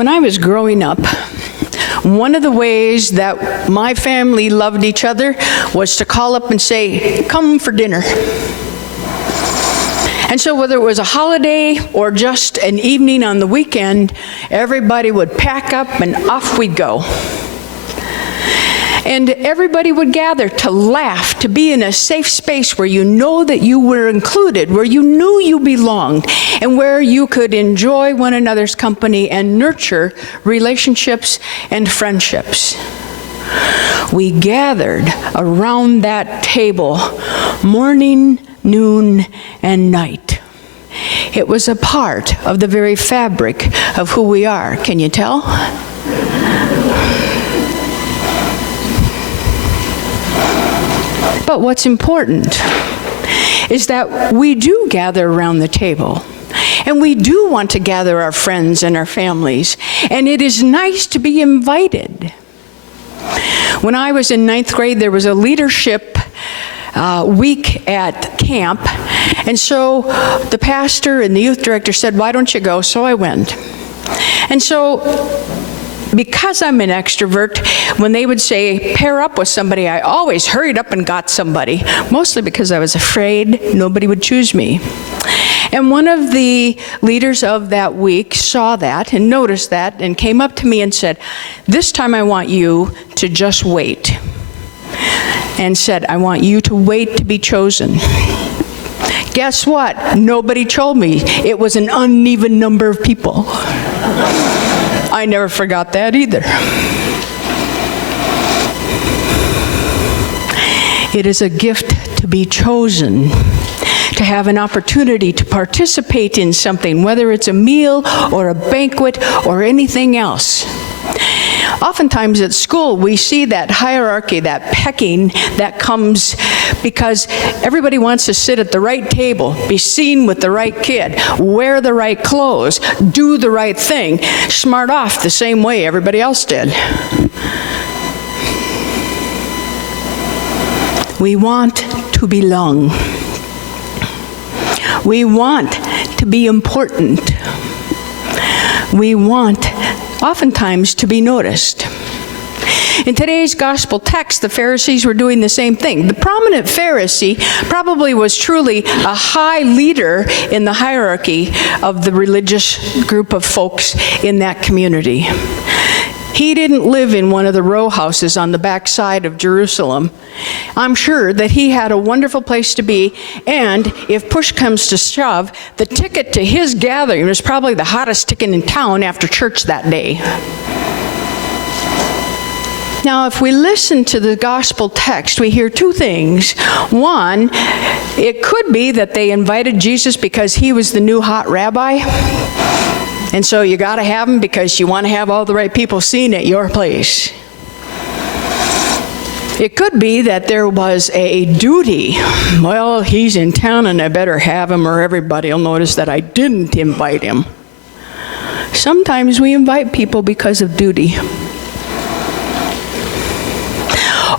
When I was growing up, one of the ways that my family loved each other was to call up and say, "Come for dinner." And so whether it was a holiday or just an evening on the weekend, everybody would pack up and off we'd go. And everybody would gather to laugh, to be in a safe space where you know that you were included, where you knew you belonged, and where you could enjoy one another's company and nurture relationships and friendships. We gathered around that table morning, noon, and night. It was a part of the very fabric of who we are. Can you tell? But what's important is that we do gather around the table, and we do want to gather our friends and our families, and it is nice to be invited. When I was in 9th grade, there was a leadership week at camp, and so the pastor and the youth director said, "Why don't you go?" So I went. And so, because I'm an extrovert, when they would say, "Pair up with somebody," I always hurried up and got somebody, mostly because I was afraid nobody would choose me. And one of the leaders of that week saw that and noticed that and came up to me and said, "This time I want you to just wait." And said, "I want you to wait to be chosen." Guess what? Nobody told me. It was an uneven number of people. I never forgot that either. It is a gift to be chosen, to have an opportunity to participate in something, whether it's a meal or a banquet or anything else. Oftentimes at school, we see that hierarchy, that pecking that comes because everybody wants to sit at the right table, be seen with the right kid, wear the right clothes, do the right thing, smart off the same way everybody else did. We want to belong. We want to be important. We want oftentimes to be noticed. In today's gospel text, the Pharisees were doing the same thing. The prominent Pharisee probably was truly a high leader in the hierarchy of the religious group of folks in that community. He didn't live in one of the row houses on the backside of Jerusalem. I'm sure that he had a wonderful place to be, and if push comes to shove, the ticket to his gathering was probably the hottest ticket in town after church that day. Now, if we listen to the gospel text, we hear two things. One, it could be that they invited Jesus because he was the new hot rabbi. And so you got to have him because you want to have all the right people seen at your place. It could be that there was a duty. Well, he's in town and I better have him or everybody will notice that I didn't invite him. Sometimes we invite people because of duty.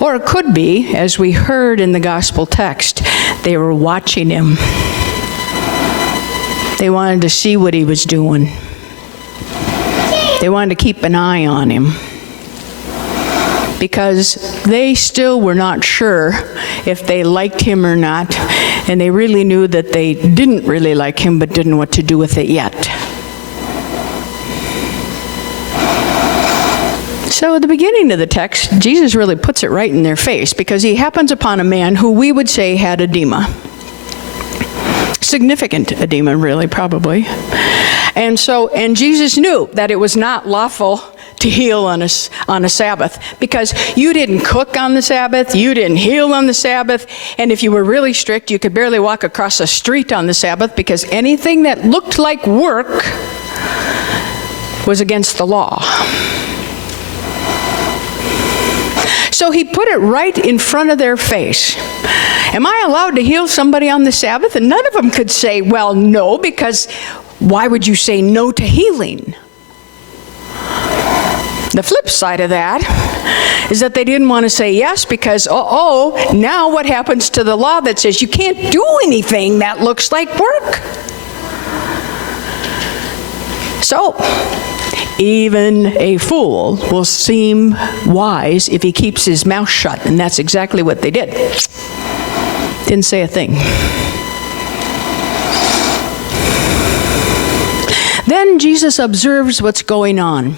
Or it could be, as we heard in the gospel text, they were watching him. They wanted to see what he was doing. They wanted to keep an eye on him because they still were not sure if they liked him or not, and they really knew that they didn't really like him but didn't know what to do with it yet. So at the beginning of the text, Jesus really puts it right in their face because he happens upon a man who we would say had edema. Significant edema, really, probably. And Jesus knew that it was not lawful to heal on a Sabbath because you didn't cook on the Sabbath, you didn't heal on the Sabbath, and if you were really strict, you could barely walk across the street on the Sabbath because anything that looked like work was against the law. So he put it right in front of their face. Am I allowed to heal somebody on the Sabbath? And none of them could say, well, no, because why would you say no to healing? The flip side of that is that they didn't want to say yes because, now what happens to the law that says you can't do anything that looks like work? So, Even a fool will seem wise if he keeps his mouth shut, and that's exactly what they did. Didn't say a thing. Then Jesus observes what's going on.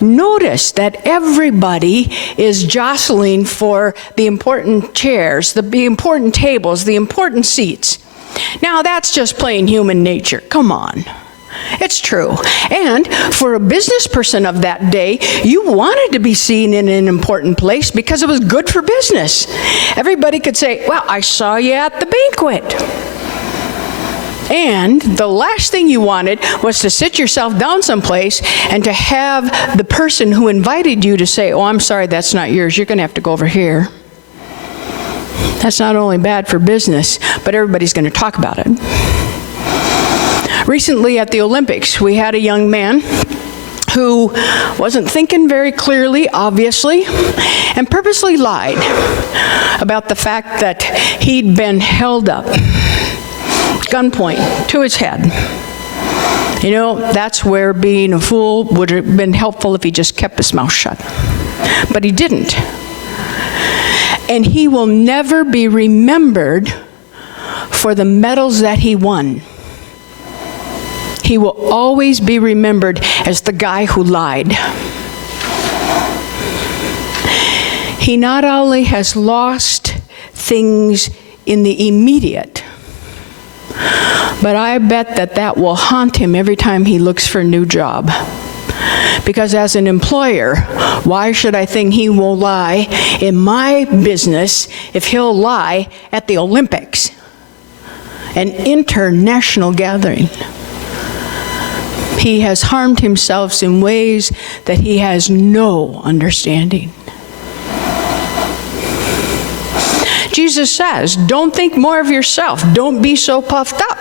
Notice that everybody is jostling for the important chairs, the important tables, the important seats. Now that's just plain human nature. Come on. It's true. And for a business person of that day, you wanted to be seen in an important place because it was good for business. Everybody could say, well, I saw you at the banquet. And the last thing you wanted was to sit yourself down someplace and to have the person who invited you to say, oh, I'm sorry, that's not yours. You're going to have to go over here. That's not only bad for business, but everybody's going to talk about it. Recently at the Olympics, we had a young man who wasn't thinking very clearly, obviously, and purposely lied about the fact that he'd been held up, gunpoint to his head. You know, that's where being a fool would have been helpful if he just kept his mouth shut. But he didn't. And he will never be remembered for the medals that he won. He will always be remembered as the guy who lied. He not only has lost things in the immediate, but I bet that will haunt him every time he looks for a new job. Because as an employer, why should I think he will lie in my business if he'll lie at the Olympics, an international gathering? He has harmed himself in ways that he has no understanding. Jesus says, don't think more of yourself. Don't be so puffed up.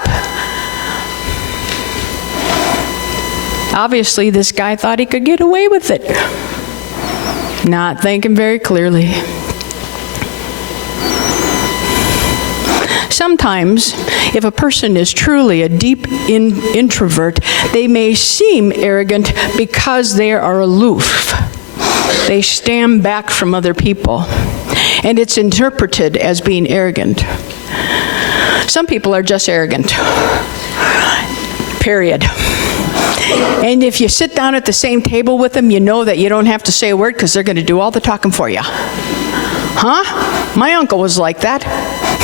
Obviously, this guy thought he could get away with it. Not thinking very clearly. Sometimes, if a person is truly a deep introvert, they may seem arrogant because they are aloof. They stand back from other people, and it's interpreted as being arrogant. Some people are just arrogant, period. And if you sit down at the same table with them, you know that you don't have to say a word because they're going to do all the talking for you. Huh? My uncle was like that.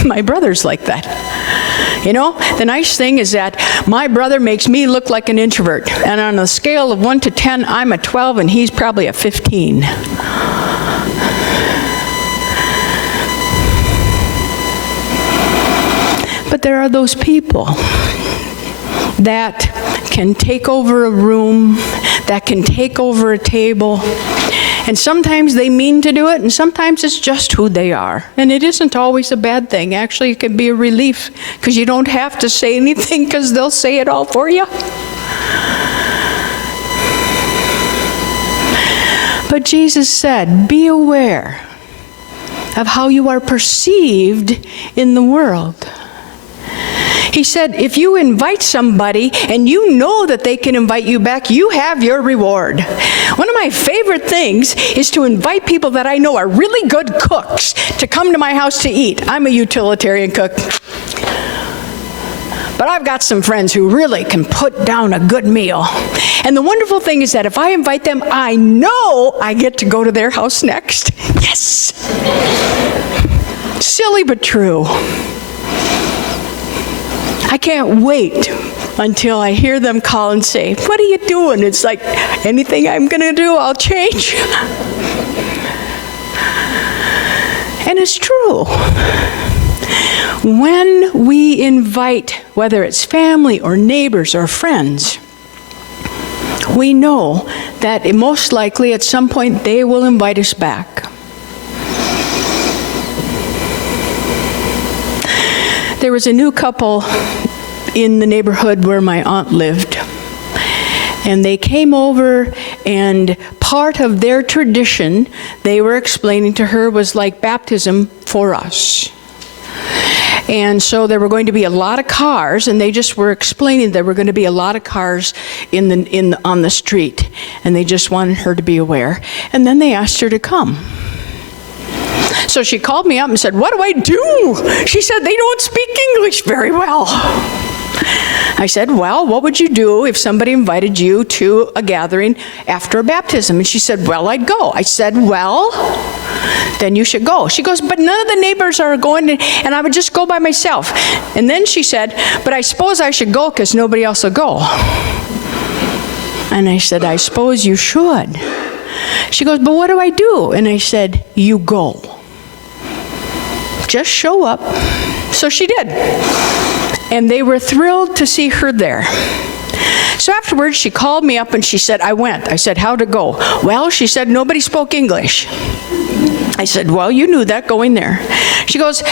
My brother's like that. You know, the nice thing is that my brother makes me look like an introvert. And on a scale of 1 to 10, I'm a 12 and he's probably a 15. But there are those people that can take over a room, that can take over a table. And sometimes they mean to do it, and sometimes it's just who they are. And it isn't always a bad thing. Actually, it can be a relief, because you don't have to say anything, because they'll say it all for you. But Jesus said, be aware of how you are perceived in the world. He said, if you invite somebody and you know that they can invite you back, you have your reward. One of my favorite things is to invite people that I know are really good cooks to come to my house to eat. I'm a utilitarian cook. But I've got some friends who really can put down a good meal. And the wonderful thing is that if I invite them, I know I get to go to their house next. Yes! Silly but true. I can't wait until I hear them call and say, what are you doing? It's like, anything I'm going to do, I'll change. And it's true. When we invite, whether it's family or neighbors or friends, we know that most likely at some point they will invite us back. There was a new couple in the neighborhood where my aunt lived. And they came over, and part of their tradition, they were explaining to her, was like baptism for us. And so there were going to be a lot of cars, and they just were explaining there were going to be a lot of cars on the street, and they just wanted her to be aware. And then they asked her to come. So she called me up and said, "What do I do?" She said, "They don't speak English very well." I said, "Well, what would you do if somebody invited you to a gathering after a baptism?" And she said, "Well, I'd go." I said, "Well, then you should go." She goes, "But none of the neighbors are going, and I would just go by myself." And then she said, "But I suppose I should go because nobody else will go." And I said, "I suppose you should." She goes, "But what do I do?" And I said, "You go. Just show up." So she did. And they were thrilled to see her there. So afterwards, she called me up and she said, "I went." I said, "How'd it go?" "Well," she said, "nobody spoke English." I said, "Well, you knew that going there." She goes,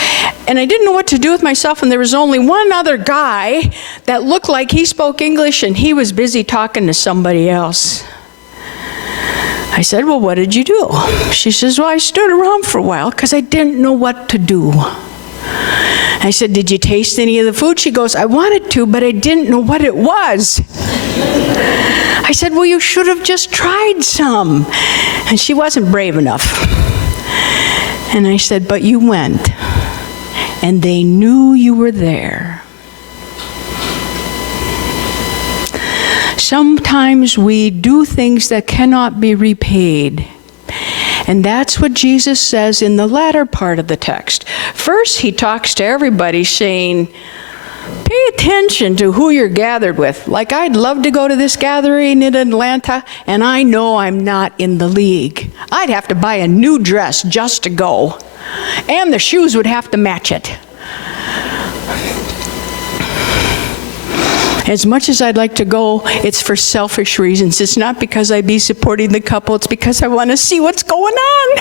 "And I didn't know what to do with myself, and there was only one other guy that looked like he spoke English, and he was busy talking to somebody else." I said, "Well, what did you do?" She says, "Well, I stood around for a while because I didn't know what to do." I said, "Did you taste any of the food?" She goes, "I wanted to, but I didn't know what it was." I said, "Well, you should have just tried some." And she wasn't brave enough. And I said, "But you went, and they knew you were there." Sometimes we do things that cannot be repaid. And that's what Jesus says in the latter part of the text. First, he talks to everybody saying, pay attention to who you're gathered with. Like, I'd love to go to this gathering in Atlanta, and I know I'm not in the league. I'd have to buy a new dress just to go. And the shoes would have to match it. As much as I'd like to go, it's for selfish reasons. It's not because I'd be supporting the couple. It's because I want to see what's going on.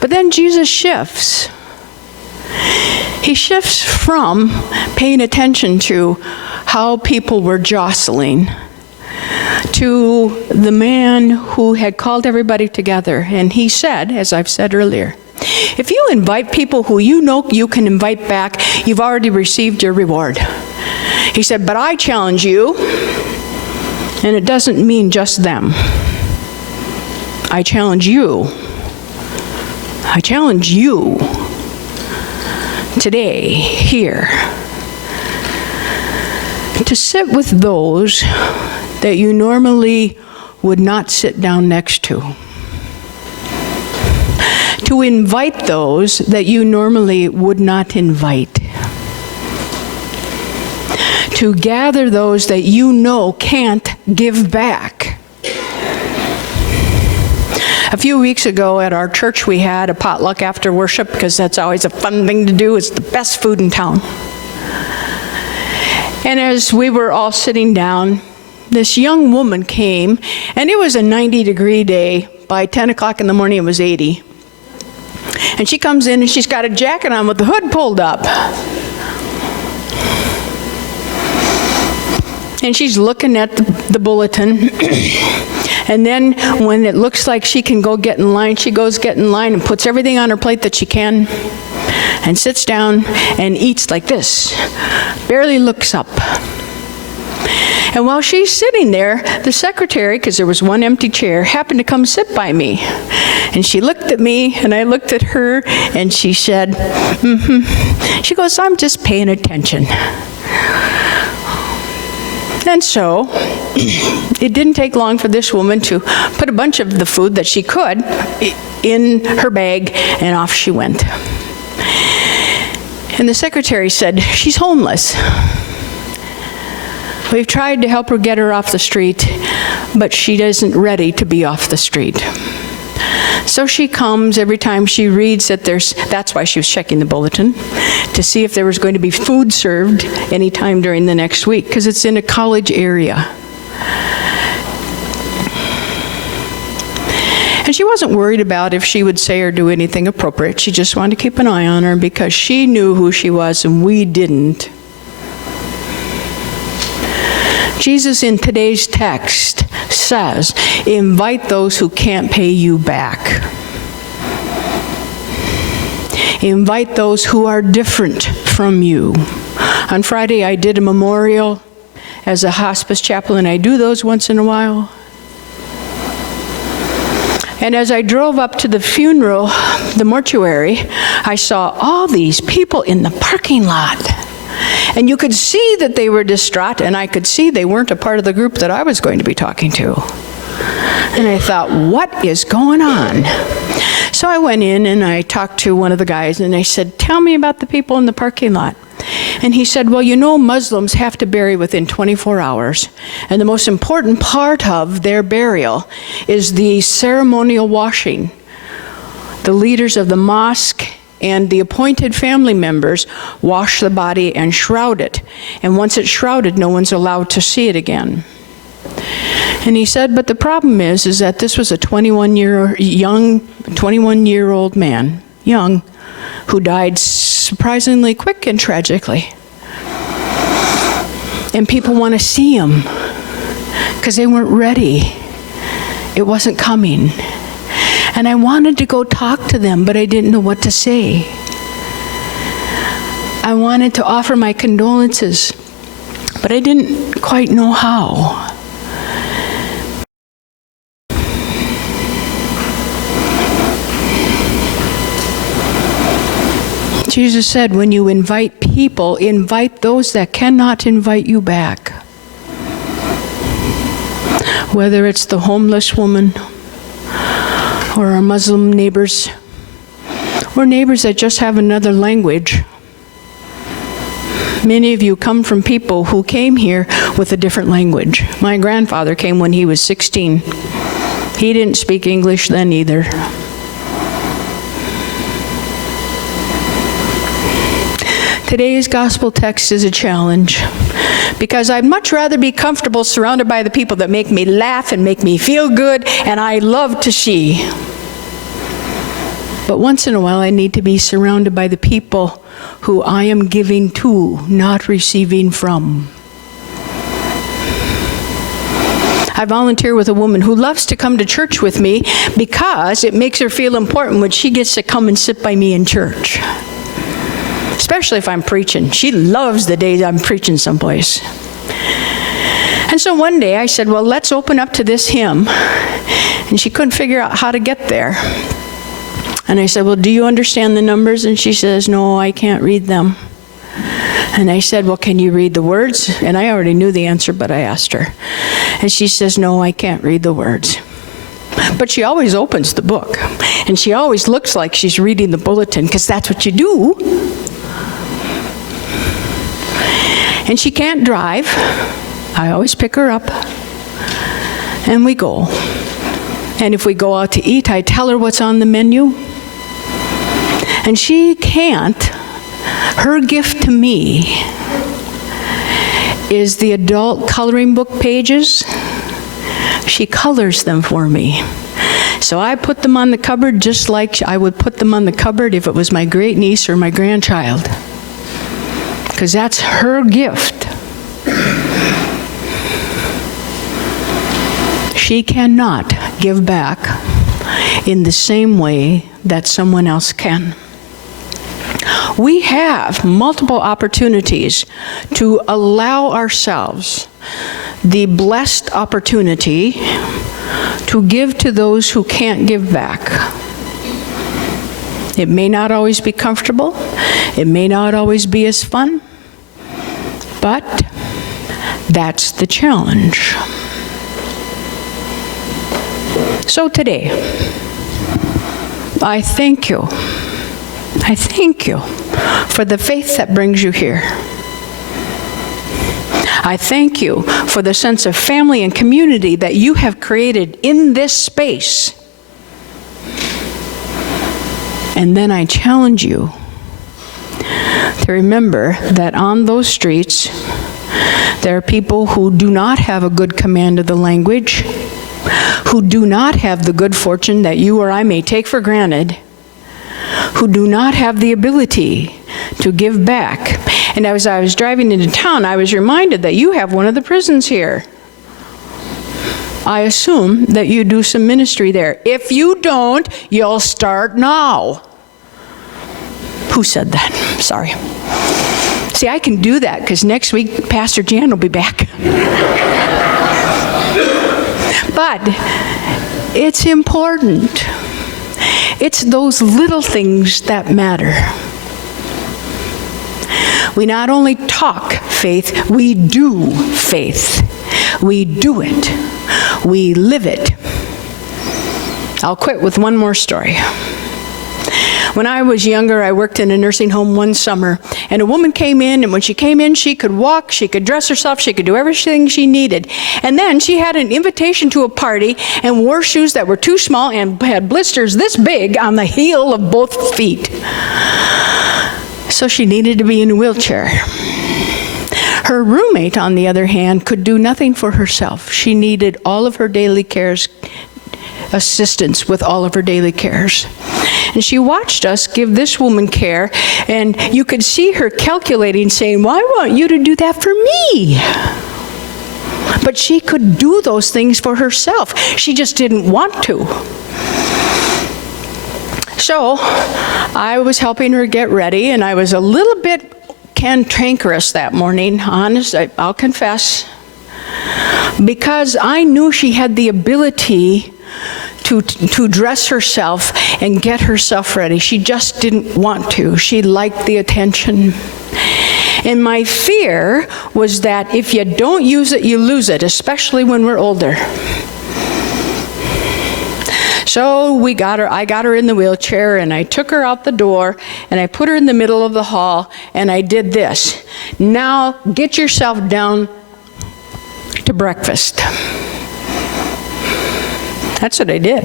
But then Jesus shifts. He shifts from paying attention to how people were jostling to the man who had called everybody together. And he said, as I've said earlier, if you invite people who you know you can invite back, you've already received your reward. He said, but I challenge you, and it doesn't mean just them. I challenge you. I challenge you today, here, to sit with those that you normally would not sit down next to. To invite those that you normally would not invite. To gather those that you know can't give back. A few weeks ago at our church, we had a potluck after worship because that's always a fun thing to do. It's the best food in town. And as we were all sitting down, this young woman came, and it was a 90-degree day. By 10 o'clock in the morning, it was 80. And she comes in and she's got a jacket on with the hood pulled up. And she's looking at the bulletin. And then when it looks like she can go get in line, she goes get in line and puts everything on her plate that she can and sits down and eats like this. Barely looks up. And while she's sitting there, the secretary, because there was one empty chair, happened to come sit by me. And she looked at me, and I looked at her, and she said, She goes, I'm just paying attention. And so, it didn't take long for this woman to put a bunch of the food that she could in her bag, and off she went. And the secretary said, she's homeless. We've tried to help her get her off the street, but she isn't ready to be off the street. So she comes every time she reads that that's why she was checking the bulletin, to see if there was going to be food served anytime during the next week, because it's in a college area. And she wasn't worried about if she would say or do anything appropriate. She just wanted to keep an eye on her because she knew who she was and we didn't. Jesus in today's text says, invite those who can't pay you back. Invite those who are different from you. On Friday, I did a memorial as a hospice chaplain. I do those once in a while. And as I drove up to the funeral, the mortuary, I saw all these people in the parking lot. And you could see that they were distraught, and I could see they weren't a part of the group that I was going to be talking to. And I thought, what is going on? So I went in and I talked to one of the guys, and I said, tell me about the people in the parking lot. And he said, well, you know, Muslims have to bury within 24 hours. And the most important part of their burial is the ceremonial washing. The leaders of the mosque and the appointed family members wash the body and shroud it. And once it's shrouded, no one's allowed to see it again. And he said, but the problem is that this was a 21-year-old man, young, who died surprisingly quick and tragically. And people want to see him because they weren't ready. It wasn't coming. And I wanted to go talk to them, but I didn't know what to say. I wanted to offer my condolences, but I didn't quite know how. Jesus said, when you invite people, invite those that cannot invite you back. Whether it's the homeless woman, or our Muslim neighbors, or neighbors that just have another language. Many of you come from people who came here with a different language. My grandfather came when he was 16. He didn't speak English then either. Today's gospel text is a challenge because I'd much rather be comfortable surrounded by the people that make me laugh and make me feel good, and I love to see. But once in a while, I need to be surrounded by the people who I am giving to, not receiving from. I volunteer with a woman who loves to come to church with me because it makes her feel important when she gets to come and sit by me in church. Especially if I'm preaching. She loves the days I'm preaching someplace. And so one day I said, well, let's open up to this hymn. And she couldn't figure out how to get there. And I said, well, do you understand the numbers? And she says, no, I can't read them. And I said, well, can you read the words? And I already knew the answer, but I asked her. And she says, no, I can't read the words. But she always opens the book. And she always looks like she's reading the bulletin, because that's what you do. And she can't drive. I always pick her up. And we go. And if we go out to eat, I tell her what's on the menu. And she can't. Her gift to me is the adult coloring book pages. She colors them for me. So I put them on the cupboard just like I would put them on the cupboard if it was my great niece or my grandchild. Because that's her gift. She cannot give back in the same way that someone else can. We have multiple opportunities to allow ourselves the blessed opportunity to give to those who can't give back. It may not always be comfortable. It may not always be as fun. But that's the challenge. So today, I thank you. I thank you for the faith that brings you here. I thank you for the sense of family and community that you have created in this space. And then I challenge you to remember that on those streets, there are people who do not have a good command of the language, who do not have the good fortune that you or I may take for granted, who do not have the ability to give back. And as I was driving into town, I was reminded that you have one of the prisons here. I assume that you do some ministry there. If you don't, you'll start now. Who said that? Sorry. See, I can do that because next week Pastor Jan will be back. But it's important. It's those little things that matter. We not only talk faith, we do faith. We do it. We live it. I'll quit with one more story. When I was younger, I worked in a nursing home one summer, and a woman came in, and when she came in, she could walk, she could dress herself, she could do everything she needed. And then she had an invitation to a party and wore shoes that were too small and had blisters this big on the heel of both feet. So she needed to be in a wheelchair. Her roommate, on the other hand, could do nothing for herself. She needed all of her daily cares, assistance with all of her daily cares. And she watched us give this woman care, and you could see her calculating, saying, well, I want you to do that for me. But she could do those things for herself. She just didn't want to. So I was helping her get ready, and I was a little bit cantankerous that morning, honest, I'll confess, because I knew she had the ability to dress herself and get herself ready. She just didn't want to. She liked the attention. And my fear was that if you don't use it, you lose it, especially when we're older. So I got her in the wheelchair, and I took her out the door, and I put her in the middle of the hall, and I did this. Now get yourself down to breakfast. That's what I did.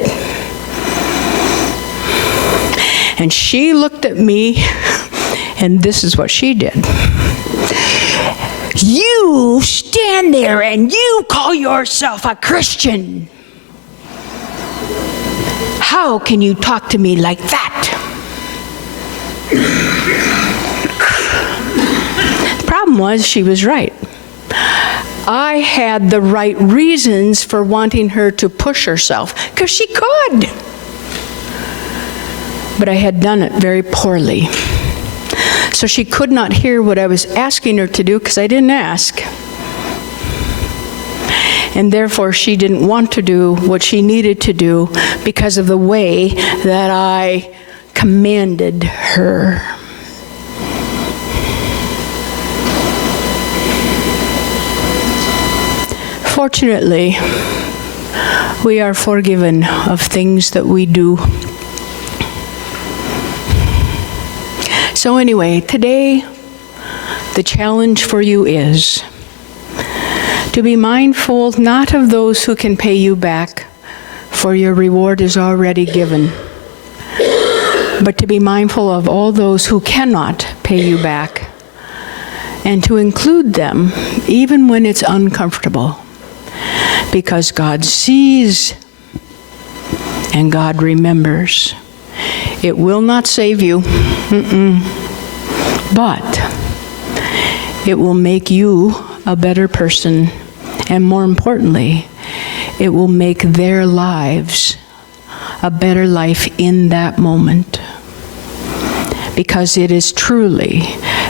And she looked at me, and this is what she did. You stand there and you call yourself a Christian. How can you talk to me like that? The problem was she was right. I had the right reasons for wanting her to push herself, because she could. But I had done it very poorly. So she could not hear what I was asking her to do because I didn't ask. And therefore she didn't want to do what she needed to do because of the way that I commanded her. Fortunately, we are forgiven of things that we do. So anyway, today, the challenge for you is to be mindful not of those who can pay you back, for your reward is already given, but to be mindful of all those who cannot pay you back, and to include them even when it's uncomfortable. Because God sees and God remembers. It will not save you, but it will make you a better person, and more importantly, it will make their lives a better life in that moment. Because it is truly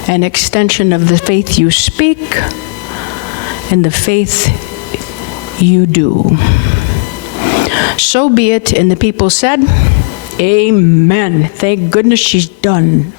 an extension of the faith you speak and the faith you do. So be it. And the people said, Amen. Thank goodness she's done.